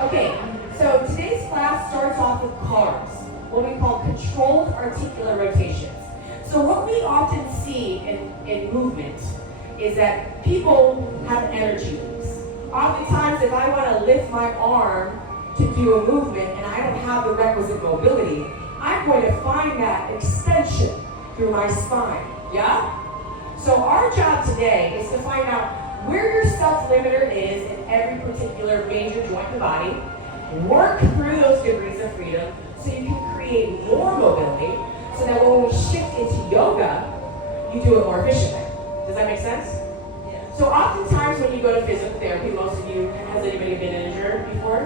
Okay, so today's class starts off with CARs, what we call controlled articular rotations. So what we often see in movement is that people have energy leaks. Oftentimes, if I want to lift my arm to do a movement and I don't have the requisite mobility, I'm going to find that extension through my spine, yeah? So our job today is to find out where your self-limiter is in every particular major joint in the body, work through those degrees of freedom so you can create more mobility so that when we shift into yoga, you do it more efficiently. Does that make sense? Yeah. So oftentimes when you go to physical therapy, most of you, has anybody been injured before?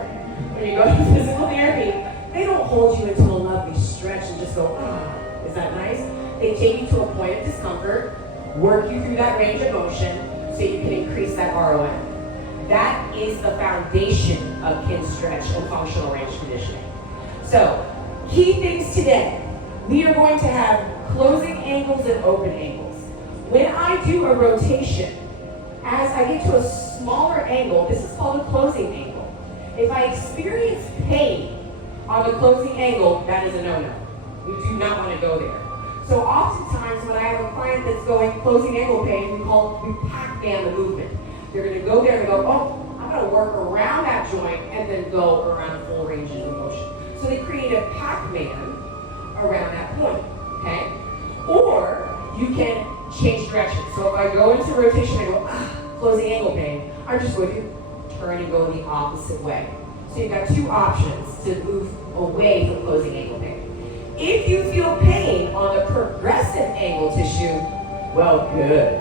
When you go to physical therapy, they don't hold you into a lovely stretch and just go, ah, is that nice? They take you to a point of discomfort, work you through that range of motion, so you can increase that ROM. That is the foundation of kin stretch and functional range conditioning. So, key things today. We are going to have closing angles and open angles. When I do a rotation, as I get to a smaller angle, this is called a closing angle. If I experience pain on the closing angle, that is a no-no. We do not want to go there. So oftentimes when I have a client that's going closing angle pain, we Pac-Man the movement. They're going to go there and go, oh, I'm going to work around that joint and then go around full ranges of motion. So they create a Pac-Man around that point, okay? Or you can change direction. So if I go into rotation, I go, closing angle pain, I'm just going to turn and go the opposite way. So you've got two options to move away from closing angle pain. If you feel pain on the progressive angle tissue, well, good.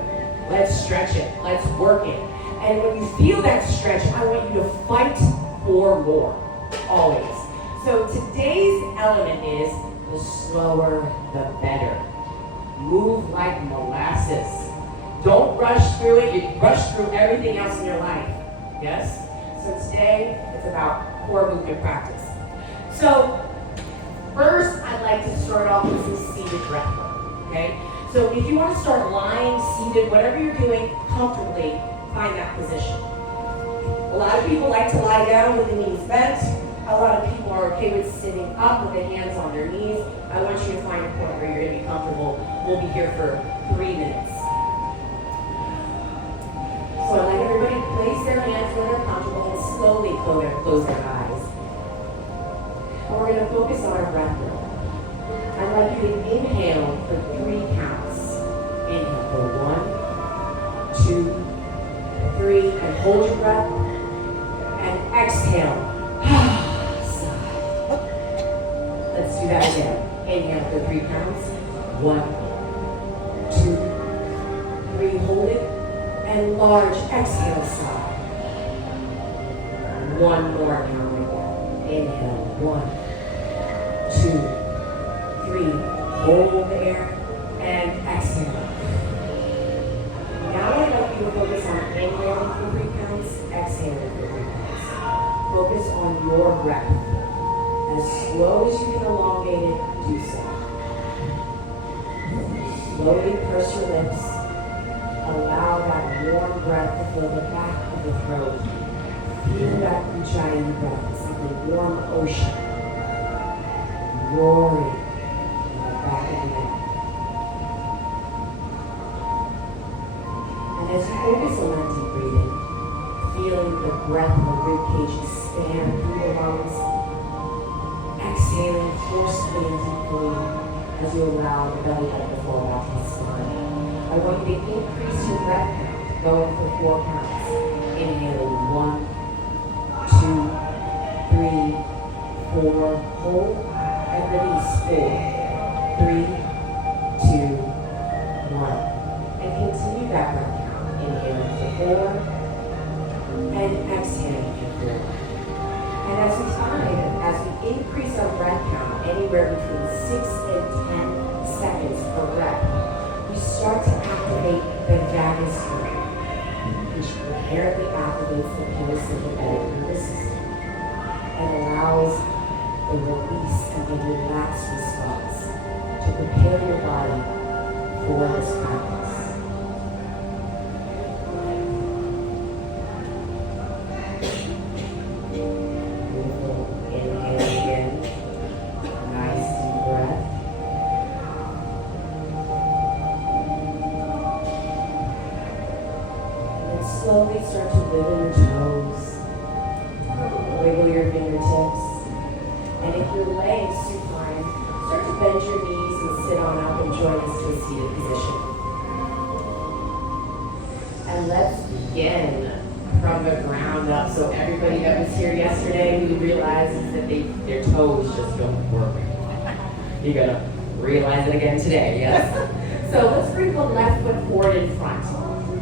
Let's stretch it. Let's work it. And when you feel that stretch, I want you to fight for more, always. So today's element is the slower, the better. Move like molasses. Don't rush through it. You rush through everything else in your life. Yes? So today, it's about core movement practice. So first, I'd like to start off with some seated breath work, okay? So if you want to start lying, seated, whatever you're doing, comfortably, find that position. A lot of people like to lie down with the knees bent. A lot of people are okay with sitting up with the hands on their knees. I want you to find a point where you're going to be comfortable. We'll be here for 3 minutes. So I'd like everybody to place their hands where they're comfortable and slowly close their eyes. And we're going to focus on our breath now. I'd like you to inhale for 3 counts. Inhale for 1, 2, 3, and hold your breath. And exhale. Let's do that again. Inhale for 3 counts. 1, 2, 3, hold it. And large exhale, sigh. 1 more count again. Inhale. 1, 2, 3. Hold the air and exhale. Now I'd like you to focus on inhaling for 3 counts, exhaling for 3 counts. Focus on your breath. As slow as you can elongate it, do so. Slowly purse your lips. Allow that warm breath to fill the back of the throat. Feel that ujjayi breath. It's like a warm ocean roaring in the back of the neck. And as you focus on that deep breathing, feeling the breath of the rib cage expand through the lungs, exhaling forcefully and deeply as you allow the belly button to fall off the spine. I want you to increase your breath count, going for 4 counts. Inhaling 1, 2, 3, 4, hold, and release 4, 3, 2, 1. And continue that breath count. Inhaling for 4, and exhaling for 4. And as we increase our breath count, anywhere between 6 and 10 seconds per breath, we start to activate the vagus nerve, which inherently activates the parasympathetic nervous system and allows the release and the relaxed response to prepare your body for this practice. slowly start to wiggle your toes. Wiggle your fingertips. And if your legs supine, start to bend your knees and sit on up and join us to a seated position. And let's begin from the ground up. So everybody that was here yesterday who realizes that their toes just don't work. You gotta realize it again today, yes? So let's bring the left foot forward in front,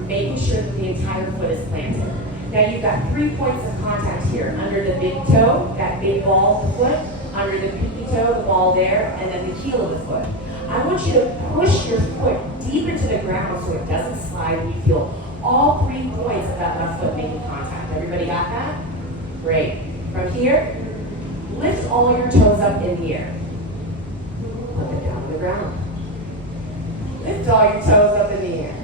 making sure that the entire foot is planted. Now you've got 3 points of contact here. Under the big toe, that big ball of the foot, under the pinky toe, the ball there, and then the heel of the foot. I want you to push your foot deep into the ground so it doesn't slide and you feel all 3 points of that left foot making contact. Everybody got that? Great. From here, lift all your toes up in the air. Put it down on the ground. Lift all your toes up in the air.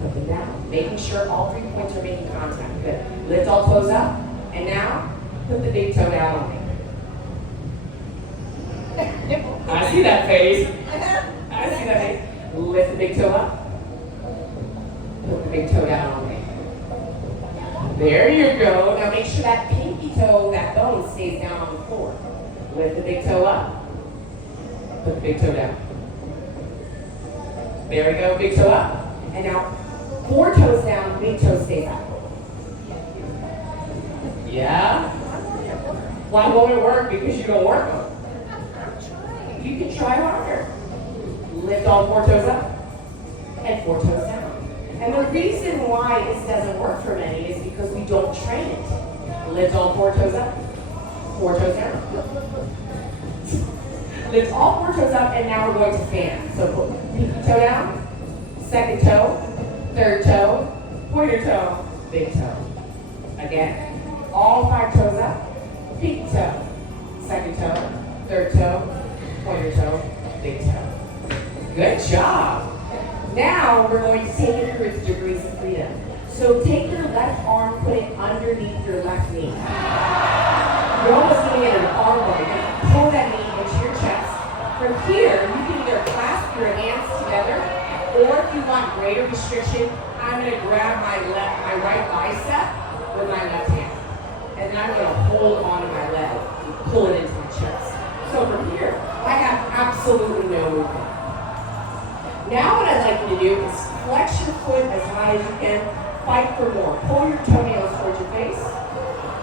Put them down. Making sure all 3 points are making contact. Good. Lift all toes up. And now, put the big toe down on me. I see that face. I see that face. Lift the big toe up. Put the big toe down on me. There you go. Now make sure that pinky toe, that bone, stays down on the floor. Lift the big toe up. Put the big toe down. There we go. Big toe up. And now 4 toes down, big toe stays up. Yeah? Why won't it work? Because you don't work them. You can try harder. Lift all 4 toes up and 4 toes down. And the reason why this doesn't work for many is because we don't train it. Lift all 4 toes up, 4 toes down. Lift all 4 toes up, and now we're going to fan. So put pinky toe down, second toe, third toe, pointer toe, big toe. Again, all 5 toes up, pinky toe, second toe, third toe, pointer toe, big toe. Good job. Now we're going to take it through its degrees of freedom. So take your left arm, put it underneath your left knee. You're almost giving it an arm bar. You're going to pull that knee into your chest. From here, you can either clasp your hands together, or if you want greater restriction, I'm going to grab my right bicep with my left hand. And then I'm going to hold onto my leg and pull it into my chest. So from here, I have absolutely no movement. Now what I'd like you to do is flex your foot as high as you can. Fight for more. Pull your toenails towards your face.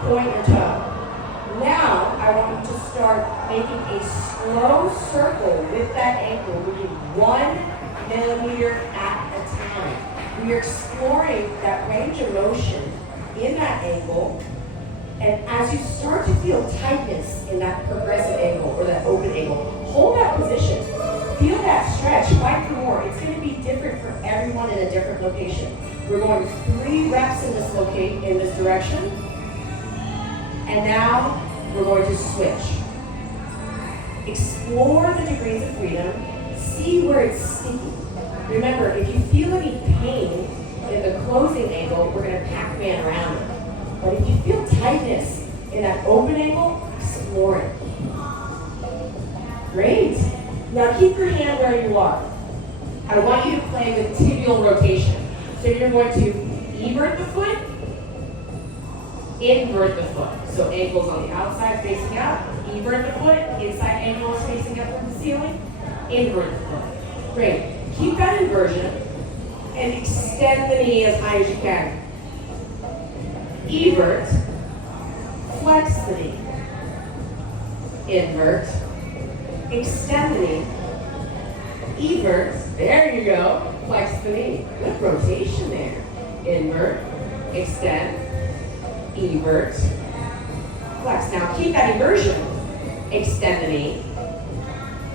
Point your toe. Now I want you to start making a slow circle with that ankle, moving 1 millimeter at a time. We are exploring that range of motion in that ankle. And as you start to feel tightness in that progressive ankle or that open ankle, hold that position. Feel that stretch, fight for more. It's going to be different for everyone in a different location. We're going 3 reps in this direction. And now we're going to switch. Explore the degrees of freedom. See where it's sticky. Remember, if you feel any pain in the closing angle, we're going to Pac-Man around it. But if you feel tightness in that open angle, explore it. Great. Now keep your hand where you are. I want you to play with tibial rotation. So you're going to evert the foot, invert the foot. So ankles on the outside facing out, evert the foot, inside ankle is facing up from the ceiling, invert the foot. Great. Keep that inversion and extend the knee as high as you can. Evert, flex the knee. Invert, extend the knee. Evert, there you go, flex the knee. Good rotation there. Invert, extend, evert, flex. Now keep that inversion. Extend the knee,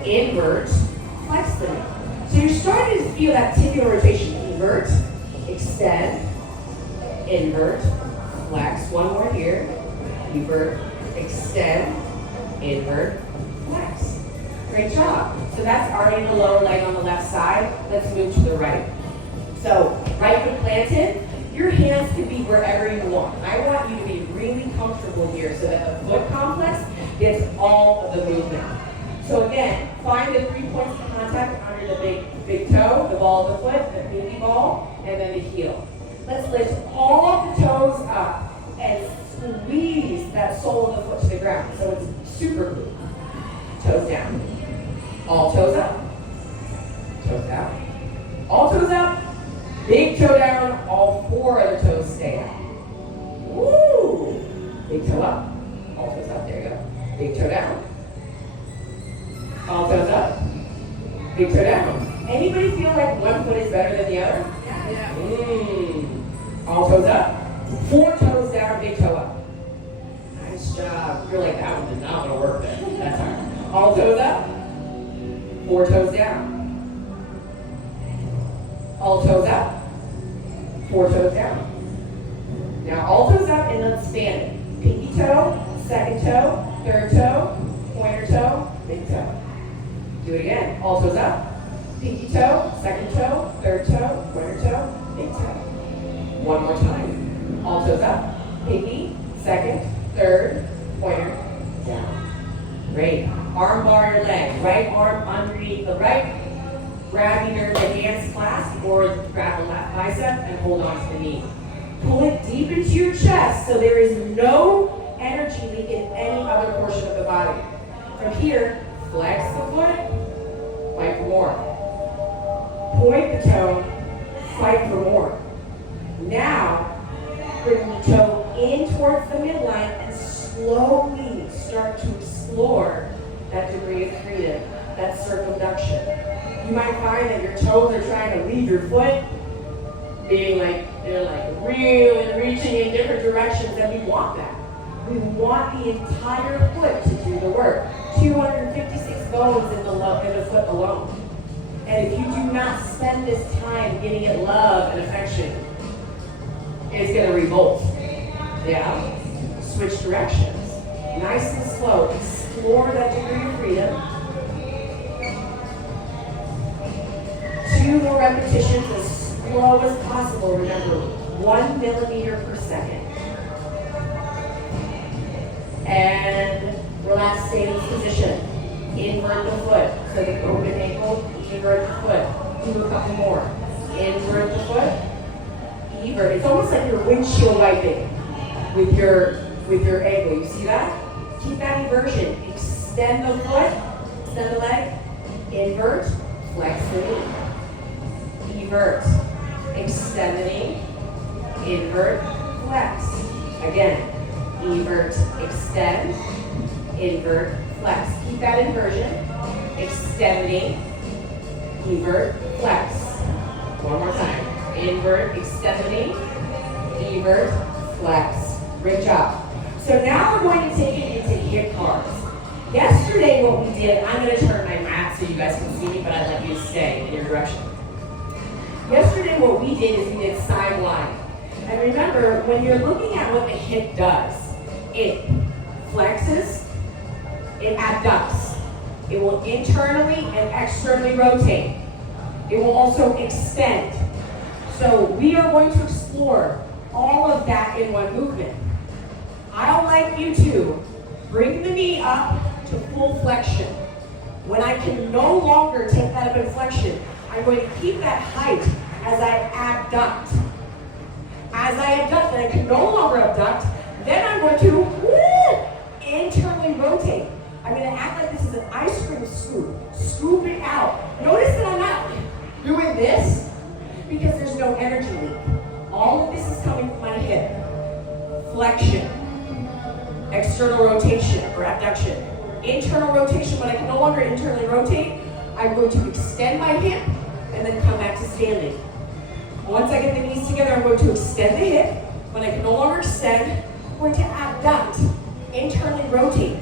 invert, flex the knee. So you're starting to feel that tibial rotation. Invert, extend, invert, flex. One more here. Evert, extend, invert, flex. Great job. So that's already the lower leg on the left side. Let's move to the right. So right foot planted. Your hands can be wherever you want. I want you to be really comfortable here so that the foot complex gets all of the movement. So again, find the 3 points of contact under the big toe, the ball of the foot, the pinky ball, and then the heel. Let's lift all of the toes up and squeeze that sole of the foot to the ground. So it's super glute. Toes down. All toes up. Toes down. All toes up. Big toe down. All 4 other toes stay out. Woo! Big toe up. All toes up. There you go. Big toe down. All toes up. Big toe down. Anybody feel like one foot is better than the other? Yeah. All toes up. 4 toes down, big toe up. Nice job. You're like, that one did not want to work there. That's all right. All toes up. 4 toes down. All toes up. 4 toes down. Now all toes up and let's span it. Pinky toe, second toe, third toe, pointer toe, big toe. Do it again. All toes up. Pinky toe, second toe, third toe, pointer toe, big toe. One more time. All toes up. Pinky, second, third, pointer, down. Great. Arm bar your leg. Right arm underneath the right. Grab either the hands clasp or grab the left bicep and hold on to the knee. Pull it deep into your chest so there is no energy leak in any other portion of the body. From here, flex the foot, fight for more. Point the toe, fight for more. Now, bring the toe in towards the midline and slowly start to explore that degree of freedom, that circumduction. You might find that your toes are trying to leave your foot, being like, they're like really reaching in different directions, and we want that. We want the entire foot to do the work. 256 bones in the foot alone. And if you do not spend this time giving it love and affection, it's going to revolt. Yeah? Switch directions. Nice and slow. Explore that degree of freedom. 2 more repetitions as slow as possible. Remember, 1 millimeter per second. And relax, stay in this position. Invert the foot. So the open ankle, invert the foot. Do a couple more. Invert the foot. Invert. It's almost like you're windshield wiping with your ankle. You see that? Keep that inversion. Extend the foot. Extend the leg. Invert. Flex the knee. Invert. Extend the knee. Invert. Flex. Again. Invert. Extend. Invert. Flex. Keep that inversion. Extend the knee. Invert. Flex. One more time. Invert, extend the knee, invert, flex. Great job. So now we're going to take it into hip bars. Yesterday what we did, I'm going to turn my mat so you guys can see me, but I'd like you to stay in your direction. Yesterday what we did is we did side line. And remember, when you're looking at what the hip does, it flexes, it abducts. It will internally and externally rotate. It will also extend. So we are going to explore all of that in one movement. I'd like you to bring the knee up to full flexion. When I can no longer take that up in flexion, I'm going to keep that height as I abduct. As I abduct, and I can no longer abduct, then I'm going to internally rotate. I'm going to act like this is an ice cream scoop. Scoop it out. Notice that I'm not doing this because there's no energy leak. All of this is coming from my hip. Flexion. External rotation or abduction. Internal rotation, when I can no longer internally rotate, I'm going to extend my hip and then come back to standing. Once I get the knees together, I'm going to extend the hip. When I can no longer extend, I'm going to abduct, internally rotate.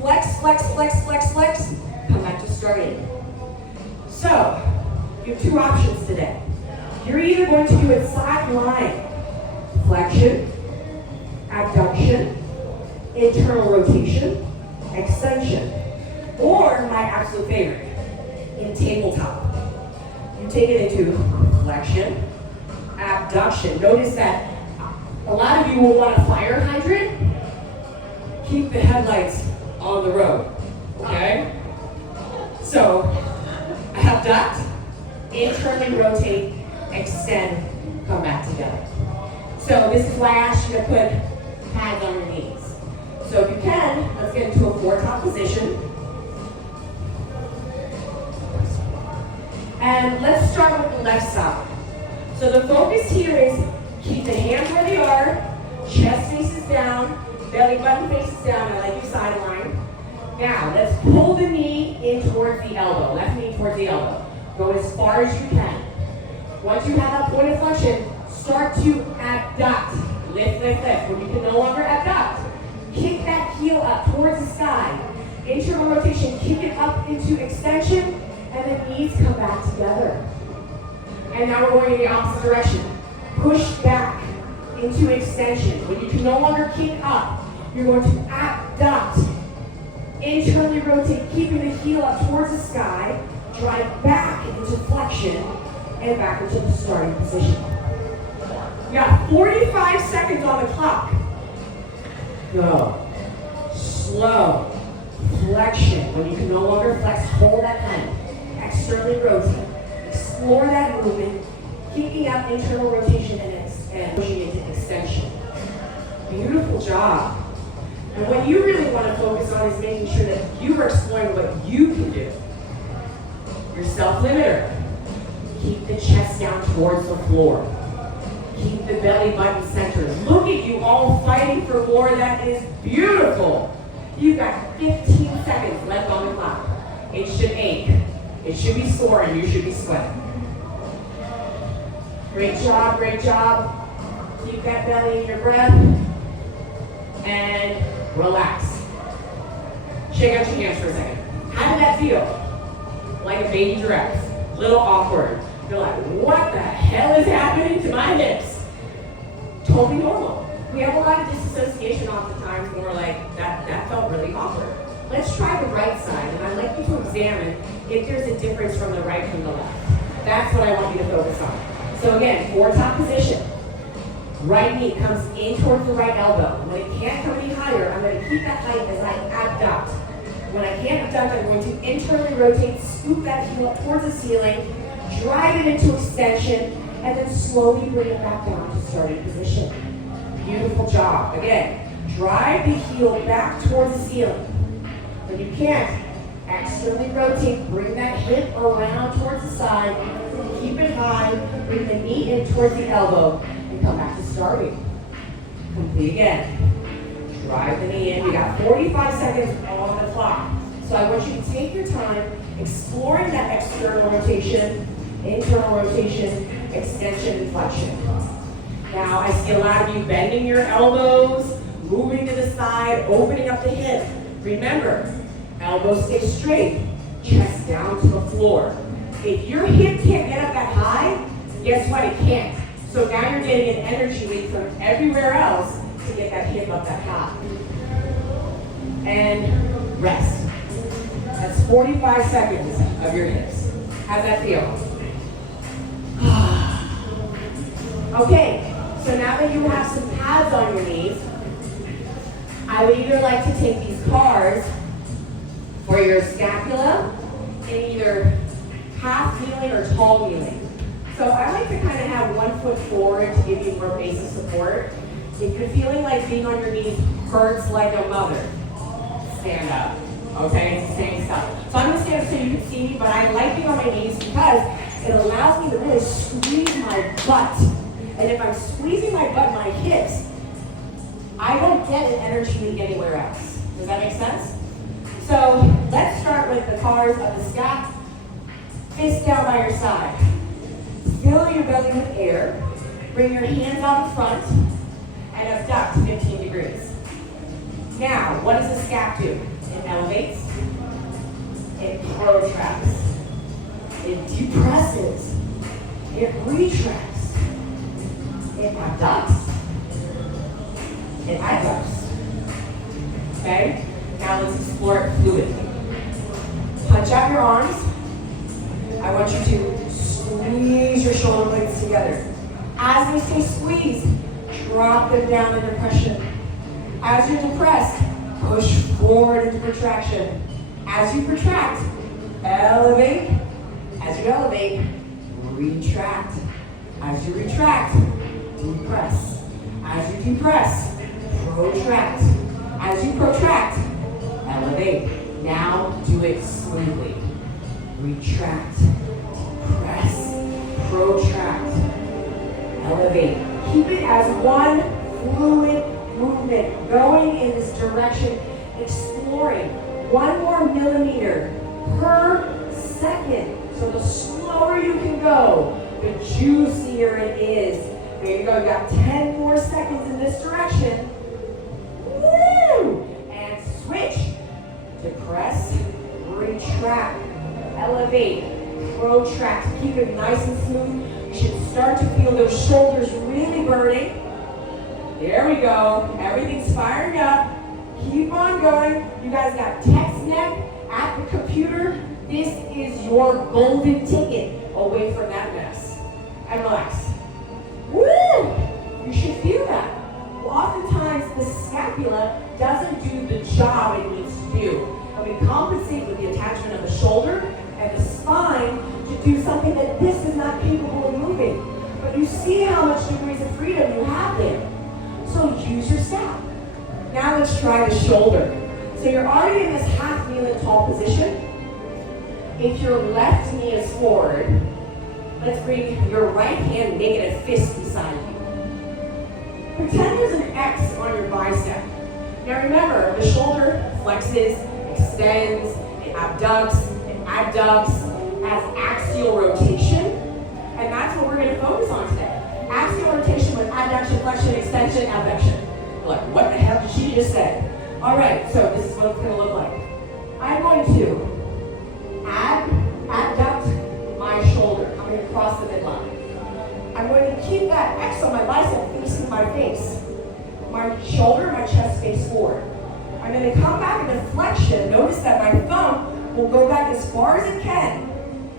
Flex, flex, flex, flex, flex. Come back to starting. So, you have 2 options today. You're either going to do it side line, flexion, abduction, internal rotation, extension, or my absolute favorite, in tabletop. You take it into flexion, abduction. Notice that a lot of you will want a fire hydrant. Keep the headlights on the road, okay? So, abduct, internally rotate, extend, come back together. So this is why I asked you to put pads on your knees. So if you can, let's get into a four-top position. And let's start with the left side. So the focus here is keep the hands where they are, chest faces down, belly button faces down. I like your sideline. Now let's pull the knee in towards the elbow, left knee towards the elbow. Go as far as you can. Once you have that point of flexion, start to abduct. Lift, lift, lift. When you can no longer abduct, kick that heel up towards the sky. Internal rotation, kick it up into extension, and the knees come back together. And now we're going in the opposite direction. Push back into extension. When you can no longer kick up, you're going to abduct. Internally rotate, keeping the heel up towards the sky. Drive back into flexion and back into the starting position. You got 45 seconds on the clock. Go. Slow. Flexion. When you can no longer flex, hold that hand. Externally rotate. Explore that movement, keeping up internal rotation and pushing into extension. Beautiful job. And what you really want to focus on is making sure that you are exploring what you can do. Your self-limiter. Keep the chest down towards the floor. Keep the belly button centered. Look at you all fighting for more. That is beautiful. You've got 15 seconds left on the clock. It should ache. It should be sore and you should be sweating. Great job, great job. Keep that belly in your breath. And relax. Shake out your hands for a second. How did that feel? Like a baby giraffe. Little awkward. You're like, what the hell is happening to my hips? Totally normal. We have a lot of disassociation oftentimes when we're like, that felt really awkward. Let's try the right side, and I'd like you to examine if there's a difference from the right from the left. That's what I want you to focus on. So again, four-top position. Right knee comes in towards the right elbow. When it can't come any higher, I'm going to keep that height as I abduct. When I can't abduct, I'm going to internally rotate, scoop that heel up towards the ceiling, drive it into extension, and then slowly bring it back down to starting position. Beautiful job. Again, drive the heel back towards the ceiling. When you can't, externally rotate, bring that hip around towards the side, keep it high, bring the knee in towards the elbow, and come back to starting. Complete again. Drive the knee in. We got 45 seconds on the clock. So I want you to take your time exploring that external rotation, internal rotation, extension, and flexion. Now I see a lot of you bending your elbows, moving to the side, opening up the hip. Remember, elbows stay straight, chest down to the floor. If your hip can't get up that high, guess what? It can't. So now you're getting an energy leak from everywhere else to get that hip up that high. And rest. That's 45 seconds of your hips. How's that feel? Okay, so now that you have some pads on your knees, I would either like to take these cars for your scapula in either half kneeling or tall kneeling. So I like to kind of have 1 foot forward to give you more basic support. If you're feeling like being on your knees hurts like a mother, stand up. Okay, it's the same stuff. So I'm going to stand up so you can see me, but I like being on my knees because it allows me to really squeeze my butt. And if I'm squeezing my butt, my hips, I don't get an energy leak anywhere else. Does that make sense? So let's start with the cars of the scap. Fist down by your side. Fill your belly with air. Bring your hands out in front and abduct 15 degrees. Now, what does the scap do? It elevates. It protracts. It depresses. It retracts. It abducts. It adducts. Okay? Now let's explore it fluidly. Punch out your arms. I want you to squeeze your shoulder blades together. As they stay squeezed, drop them down in depression. As you're depressed, push forward into protraction. As you protract, elevate. As you elevate, retract. As you retract, depress. As you compress, protract. As you protract, elevate. Now do it smoothly. Retract, press, protract, elevate. Keep it as one fluid movement, going in this direction, exploring 1 more millimeter per second. So the slower you can go, the juicier it is. There you go, you got 10 more seconds in this direction. Woo! And switch to press, retract, elevate, protract. Keep it nice and smooth. You should start to feel those shoulders really burning. There we go. Everything's firing up. Keep on going. You guys got text neck at the computer. This is your golden ticket away from that mess. And relax. Woo! You should feel that. Well, oftentimes the scapula doesn't do the job it needs to do. And we compensate with the attachment of the shoulder and the spine to do something that this is not capable of moving. But you see how much degrees of freedom you have there. So use your scap. Now let's try the shoulder. So you're already in this half kneeling tall position. If your left knee is forward, let's bring your right hand, make it a fist beside you. Pretend there's an X on your bicep. Now remember, the shoulder flexes, extends, it abducts, has axial rotation, and that's what we're going to focus on today. Axial rotation with adduction, flexion, extension, abduction. You're like, what the hell did she just say? All right, so this is what it's going to look like. I'm going to adduct my shoulder, coming across the midline. I'm going to keep that X on my bicep facing my face. My shoulder, my chest face forward. I'm going to come back into flexion. Notice that my thumb will go back as far as it can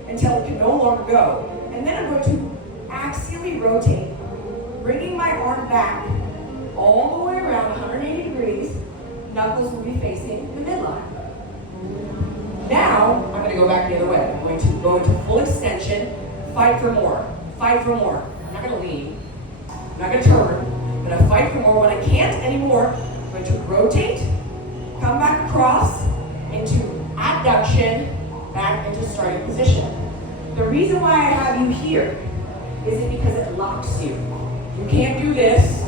until it can no longer go. And then I'm going to axially rotate, bringing my arm back all the way around 180 degrees. Knuckles will be facing the midline. Now, I'm going to go back the other way. I'm going to go into full extension, fight for more, fight for more. I'm not going to lean, I'm not going to turn, I'm going to fight for more. When I can't anymore, I'm going to rotate, come back across into adduction, back into starting position. The reason why I have you here is it because it locks you. You can't do this,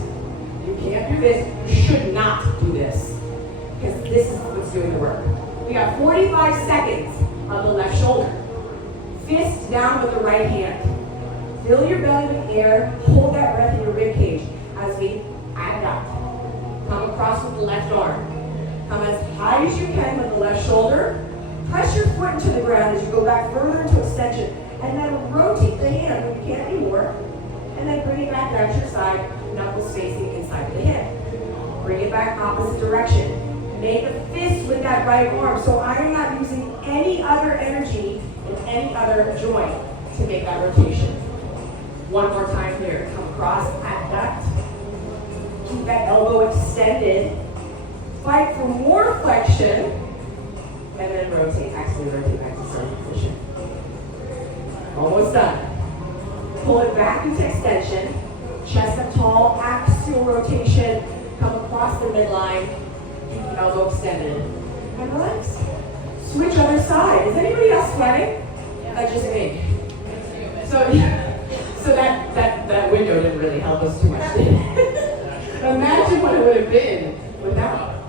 you can't do this, you should not do this, because this is what's doing the work. We got 45 seconds of the left shoulder. Fist down with the right hand. Fill your belly with air, hold that breath in your rib cage as we adduct. Come across with the left arm. Come as high as you can with the left shoulder. Press your foot into the ground as you go back further into extension. And then rotate the hand when you can't anymore. And then bring it back down to your side, knuckles facing inside of the hand. Bring it back opposite direction. Make a fist with that right arm, so I am not using any other energy in any other joint to make that rotation. One more time here. Come across, adduct. Keep that elbow extended. Fight for more flexion. And then rotate, axially rotate back to starting position. Almost done. Pull it back into extension. Chest up tall, axial rotation. Come across the midline. Keep the elbow extended. And relax. Switch other side. Is anybody else sweating? Yeah. That's just me. So that window didn't really help us too much. Imagine what it would have been without.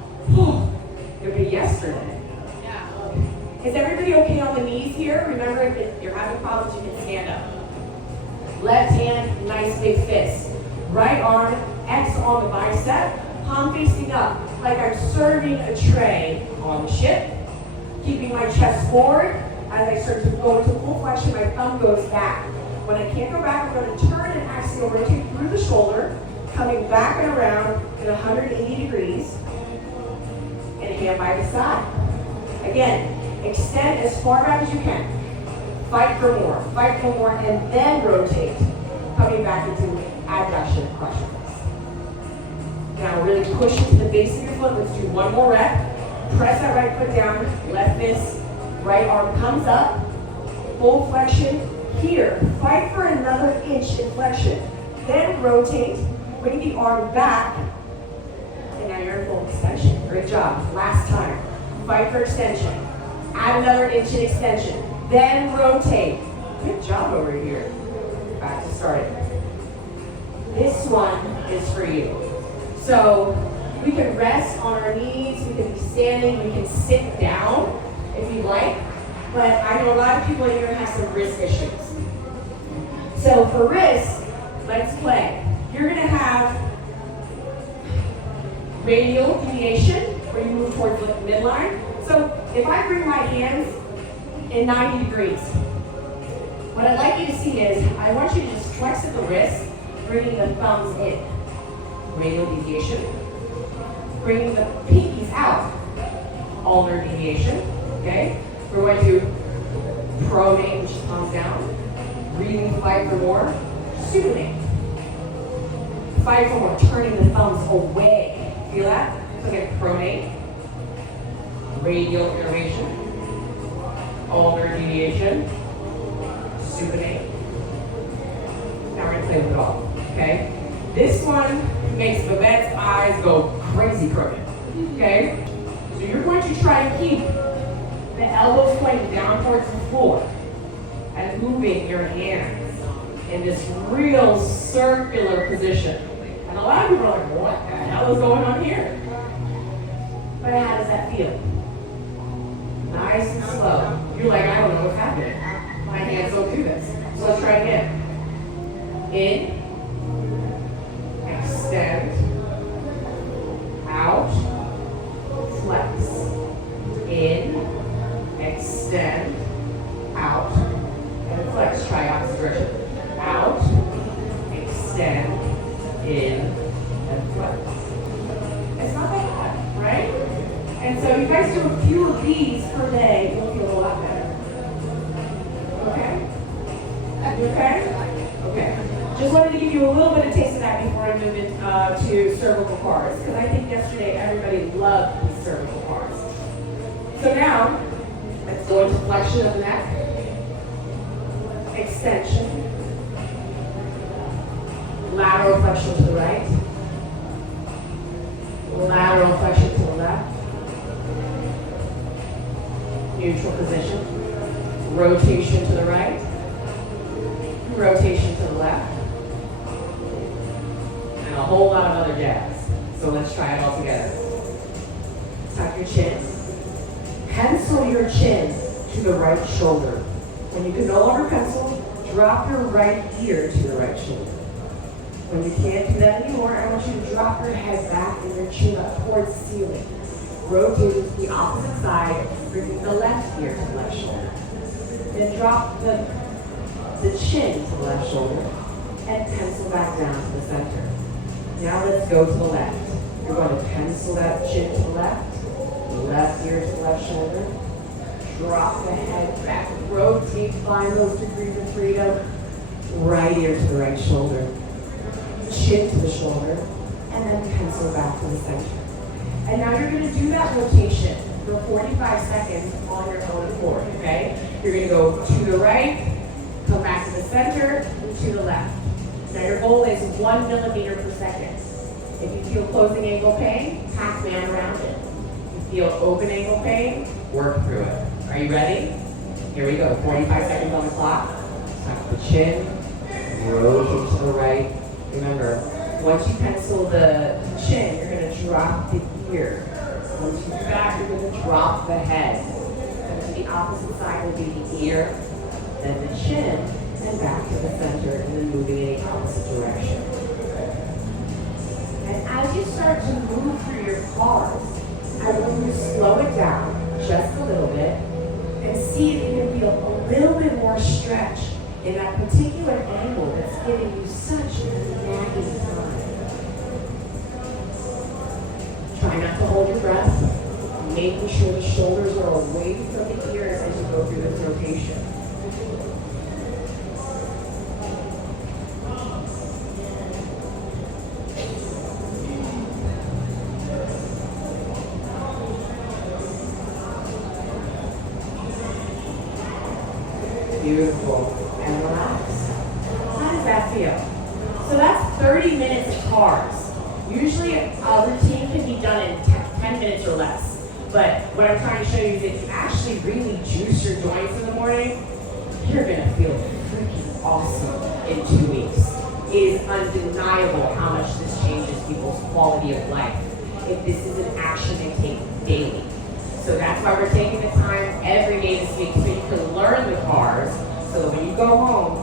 It would be yesterday. Yeah. Is everybody okay on the knees here? Remember, if you're having problems, you can stand up. Left hand, nice big fist. Right arm, X on the bicep, palm facing up, like I'm serving a tray on the ship. Keeping my chest forward. As I start to go into full flexion, my thumb goes back. When I can't go back, I'm going to turn and axial rotate through the shoulder, coming back and around at 180 degrees, and hand by the side. Again, extend as far back as you can. Fight for more, and then rotate, coming back into adduction across your face. Now really push into the base of your foot. Let's do one more rep. Press that right foot down, left fist, right arm comes up, full flexion. Here, fight for another inch in flexion. Then rotate, bring the arm back, and now you're in full extension. Great job. Last time. Fight for extension. Add another inch in extension. Then rotate. Good job over here. Back to starting. This one is for you. So we can rest on our knees, we can be standing, we can sit down if you like. But I know a lot of people in here have some wrist issues. So for wrists, let's play. You're gonna have radial deviation, where you move towards the midline. So if I bring my hands in 90 degrees, what I'd like you to see is, I want you to just flex at the wrist, bringing the thumbs in. Radial deviation. Bringing the pinkies out. Ulnar deviation, okay? We're going to pronate, which is thumbs down. Breathing, fight for more. Supinate. Fight for more, turning the thumbs away. Feel that? So again, pronate. Radial innervation. Ulnar deviation. Supinate. Now we're going to play with it all, okay? This one makes Babette's eyes go crazy crooked, okay? So you're going to try and keep the elbows pointing down towards the floor and moving your hands in this real circular position. And a lot of people are like, what the hell is going on here? But how does that feel? Nice and slow. You're like, I don't know what's happening. My hands don't do this. So let's try again. In, extend, out, flex. In, extend, out, and flex. Try opposite direction. Out, extend, in, and flex. It's not that bad, right? And so you guys do a few of these per day, you'll feel a lot better. Okay? You okay? Okay. Just wanted to give you a little bit of taste of that before I move into cervical bars, because I think yesterday everybody loved these cervical bars. So now, let's go into flexion of the neck, extension, lateral flexion to the right, lateral flexion to the left, neutral position, rotation to the right, rotation to the left, and a whole lot of other jazz. So let's try it all together. Tuck your chin. Pencil your chin to the right shoulder. When you can no longer pencil, drop your right ear to the right shoulder. When you can't do that anymore, I want you to drop your head back and your chin up towards the ceiling. Rotate to the opposite side, bringing the left ear to the left shoulder. Then drop the chin to the left shoulder and pencil back down to the center. Now let's go to the left. You're going to pencil that chin to the left ear to the left shoulder, drop the head back, rotate, find those degrees of freedom, right ear to the right shoulder, chin to the shoulder, and then pencil back to the center. And now you're going to do that rotation for 45 seconds on your own accord, okay? You're going to go to the right, come back to the center, and to the left. Now your goal is 1 millimeter per second. If you feel closing ankle pain, Pac-Man around it. If you feel open ankle pain, work through it. Are you ready? Here we go, 45 seconds on the clock. Tuck the chin, rotate to the right. Remember, once you pencil the chin, you're going to drop the ear. Once you do that, you're going to drop the head. And to the opposite side will be the ear, then the chin, and back to the center, and then moving in the opposite direction. And as you start to move through your pause, I want you to slow it down just a little bit and see if you can feel a little bit more stretch in that particular angle that's giving you such a nagging time. Try not to hold your breath, making sure the shoulders are away from the ears as you go through this rotation. Beautiful. And relax. How does that feel? So that's 30 minutes of cars. Usually a routine can be done in 10 minutes or less. But what I'm trying to show you is if you actually really juice your joints in the morning, you're gonna feel freaking awesome in 2 weeks. It is undeniable how much this changes people's quality of life if this is an action they take daily. So that's why we're taking the time every day this week so you can learn the cars so that when you go home,